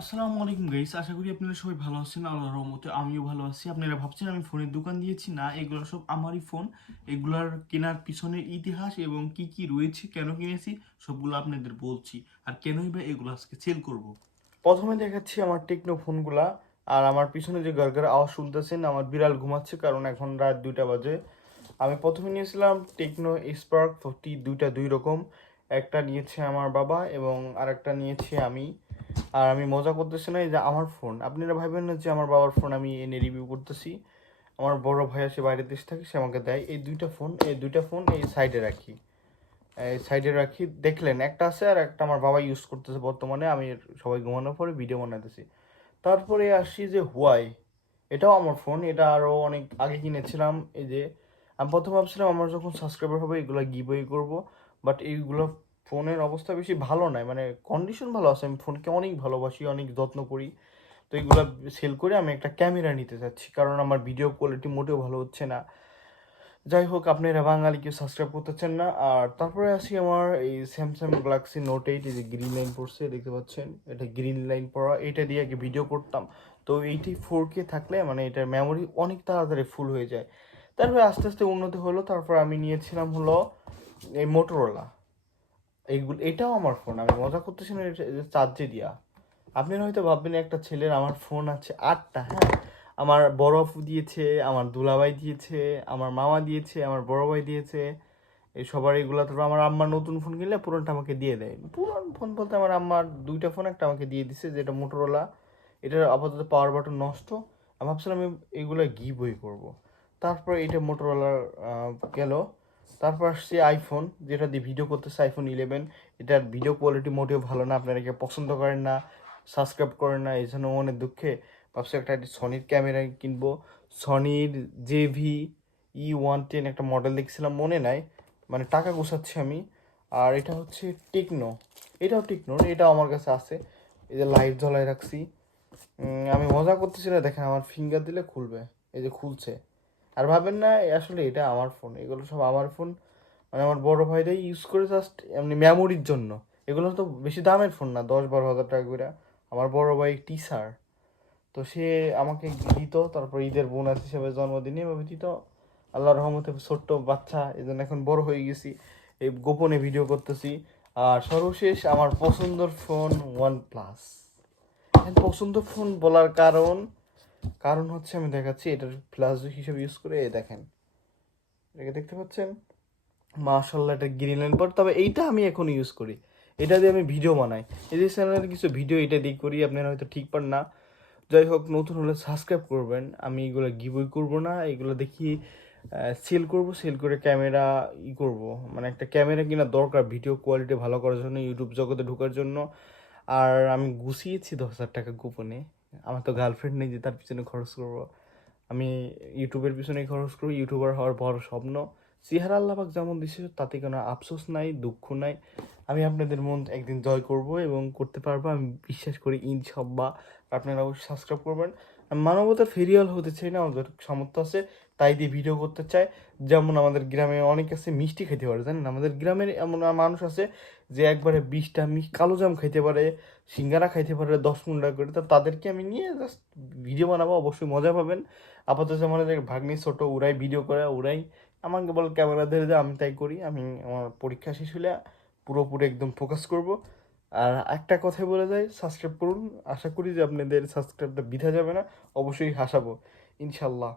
আসসালামু আলাইকুম গাইস, আশা করি আপনারা সবাই ভালো আছেন। আল্লাহর রহমতে আমিও ভালো আছি। আপনারা ভাবছেন আমি ফোনের দোকান দিয়েছি, না, এগুলো সব আমারই ফোন। এগুলার কেনার পিছনের ইতিহাস এবং কি কি রয়েছে, কেন কিনেছি, সবগুলো আপনাদের বলছি। আর কেনই বা এগুলো আজকে সেল করব। প্রথমে দেখাচ্ছি আমার টেকনো ফোনগুলা। আর আমার পিছনে যে গড়গড় আওয়াজ শুনতেছেন, আমার বিড়াল ঘুমাচ্ছে, কারণ এখন রাত 2টা বাজে। আমি প্রথমে নিয়েছিলাম টেকনো স্পার্ক 40, দুইটা দুই রকম। একটা নিয়েছে আমার বাবা এবং আরেকটা নিয়েছি আমি। আর আমি মজা করতেছি না, এই যে আমার ফোন, আপনারা ভাববেন না যে আমার বাবার ফোন আমি এনে রিভিউ করতেছি। আমার বড় ভাই আসে বাইরের দেশ থেকে, সে আমাকে দেয় এই দুইটা ফোন এই সাইডে রাখি। এই সাইডে রাখি, দেখলেন একটা আছে আর একটা আমার বাবা ইউজ করতেছে বর্তমানে। আমি সবাই ঘুমানোর পরে ভিডিও বানাতেছি। তারপরে আসি যে হুয়াই, এটাও আমার ফোন। এটা আরও অনেক আগে কিনেছিলাম। এই যে আমি প্রথমে ভাবছিলাম আমার যখন সাবস্ক্রাইবার হবে এগুলো গিভওয়ে করব, বাট এইগুলো ফোনের অবস্থা বেশি ভালো নয়, মানে কন্ডিশন ভালো আছে, আমি ফোনকে অনেক ভালোবাসি, অনেক যত্ন করি। তো এইগুলো সেল করে আমি একটা ক্যামেরা নিতে চাচ্ছি, কারণ আমার ভিডিও কোয়ালিটি মোটেও ভালো হচ্ছে না। যাই হোক, আপনারা বাঙালি কেউ সাবস্ক্রাইব করতেছেন না। আর তারপরে আসি আমার এই স্যামসাং গ্যালাক্সি নোট 8, এই যে গ্রিন লাইন পড়ছে দেখতে পাচ্ছেন, এটা গ্রিন লাইন পড়া, এটা দিয়ে আগে ভিডিও করতাম। তো এইটি 4K থাকলে মানে এটার মেমোরি অনেক তাড়াতাড়ি ফুল হয়ে যায়। তারপরে আস্তে আস্তে উন্নতি হলো, তারপর আমি নিয়েছিলাম হলো এই মোটরোলা। এইগুলো, এটাও আমার ফোন, আমি মজা করতেছি না, এটা চার্জে দিয়া। আপনারা হয়তো ভাববেন একটা ছেলের আমার ফোন আছে 8টা। হ্যাঁ, আমার বড় আপু দিয়েছে, আমার দুলাভাই দিয়েছে, আমার মামা দিয়েছে, আমার বড় ভাই দিয়েছে। এই সবার এইগুলো, তারপর আমার আম্মার নতুন ফোন কিনলে পুরোনটা আমাকে দিয়ে দেয়। পুরোন ফোন বলতে আমার আম্মার দুইটা ফোন, একটা আমাকে দিয়ে দিছে যেটা মোটরোলা। এটার আপাতত পাওয়ার বাটন নষ্ট। আমি ভাবছিলাম আমি এইগুলো গিভওয়ে করব। তারপর এটা মোটরোলার গেল। তারপর আসছে আইফোন, যেটা দিয়ে ভিডিও করতেছে, iPhone 11। এটার ভিডিও কোয়ালিটি মোটেও ভালো না, আপনারা একে পছন্দ করেন না, সাবস্ক্রাইব করেন না, এই জন্য মনের দুঃখে ভাবছি একটা সনির ক্যামেরা কিনবো। সনির JV-E110 একটা মডেল দেখছিলাম, মনে নাই, মানে টাকা গোছাচ্ছি আমি। আর এটা হচ্ছে টেকনো, এটাও টেকনোর, এটাও আমার কাছে আছে। এই যে লাইট জ্বলায় রাখছি। আমি মজা করতেছি না, দেখেন আমার ফিঙ্গার দিলে খুলবে, এই যে খুলছে। আর ভাবেন না আসলে এটা আমার ফোন, এগুলো সব আমার ফোন। মানে আমার বড় ভাইরাই ইউজ করে জাস্ট এমনি মেমোরির জন্য। এগুলো তো বেশি দামের ফোন না, 10-12 হাজার টাকা করে। আমার বড় ভাই টিচার, তো সে আমাকে দিত, তারপর ঈদের বোনাস হিসেবে জন্মদিনে এভাবে দিত। আল্লাহর রহমতে ছোট্ট বাচ্চা, এই জন্য এখন বড় হয়ে গেছি, এই গোপনে ভিডিও করতেছি। আর সর্বশেষ আমার পছন্দের ফোন OnePlus। পছন্দ ফোন বলার কারণ, কারণ হচ্ছে আমি দেখাচ্ছি এটার ফ্ল্যাশ হিসেবে ইউজ করে। এই দেখেন, এটাকে দেখতে পাচ্ছেন, মাশাল্লাহ, এটা গ্রিন লাইন পর। তবে এইটা আমি এখন ইউজ করি, এটা দিয়ে আমি ভিডিও বানাই। এই যে চ্যানেলের কিছু ভিডিও এটা দিয়ে করি, আপনারা হয়তো ঠিক পান না। যাই হোক, নতুন হলে সাবস্ক্রাইব করবেন। আমি এগুলো গিভওয়ে করবো না, এগুলো দেখি সেল করব, সেল করে ক্যামেরা করব। মানে একটা ক্যামেরা কিনা দরকার ভিডিও কোয়ালিটি ভালো করার জন্য, ইউটিউব জগতে ঢোকার জন্য। আর আমি গুছিয়েছি 10,000 টাকা গোপনে। আমার তো গার্লফ্রেন্ড নেই যে তার পিছনে খরচ করবো। আমি ইউটিউবের পিছনেই খরচ করি, ইউটিউবার হওয়ার বড় স্বপ্ন। চেহারা আল্লাপাক যেমন দিছে তাতে কোনো আফসোস নাই, দুঃখ নাই। আমি আপনাদের মন একদিন জয় করব এবং করতে পারবো, আমি বিশ্বাস করি ইনশাল্লাহ। আপনারা অবশ্যই সাবস্ক্রাইব করবেন। আমি মানবতার ফেরিয়াল হতে চাই না, আমাদের সামর্থ্য আছে তাই দিয়ে ভিডিও করতে চাই। যেমন আমাদের গ্রামে অনেক আছে মিষ্টি খেতে পারে, জানেন, আমাদের গ্রামের এমন মানুষ আছে যে একবারে 20টা কালো জাম খাইতে পারে, সিঙ্গারা খাইতে পারে 10 মুন্ডা করে। তো তাদেরকে আমি নিয়ে জাস্ট ভিডিও বানাবো, অবশ্যই মজা পাবেন। আপাতত আমাদের ভাগ্নি ছোট, ওরাই ভিডিও করে, ওরাই আমাকে বলে ক্যামেরা ধরে দেয়, আমি তাই করি। আমি আমার পরীক্ষা শেষ হলে পুরোপুরি একদম ফোকাস করব। আর একটা কথাই বলে যাই, সাবস্ক্রাইব করুন। আশা করি যে আপনাদের সাবস্ক্রাইবটা বৃথা যাবে না, অবশ্যই হাসাবো ইনশাল্লাহ।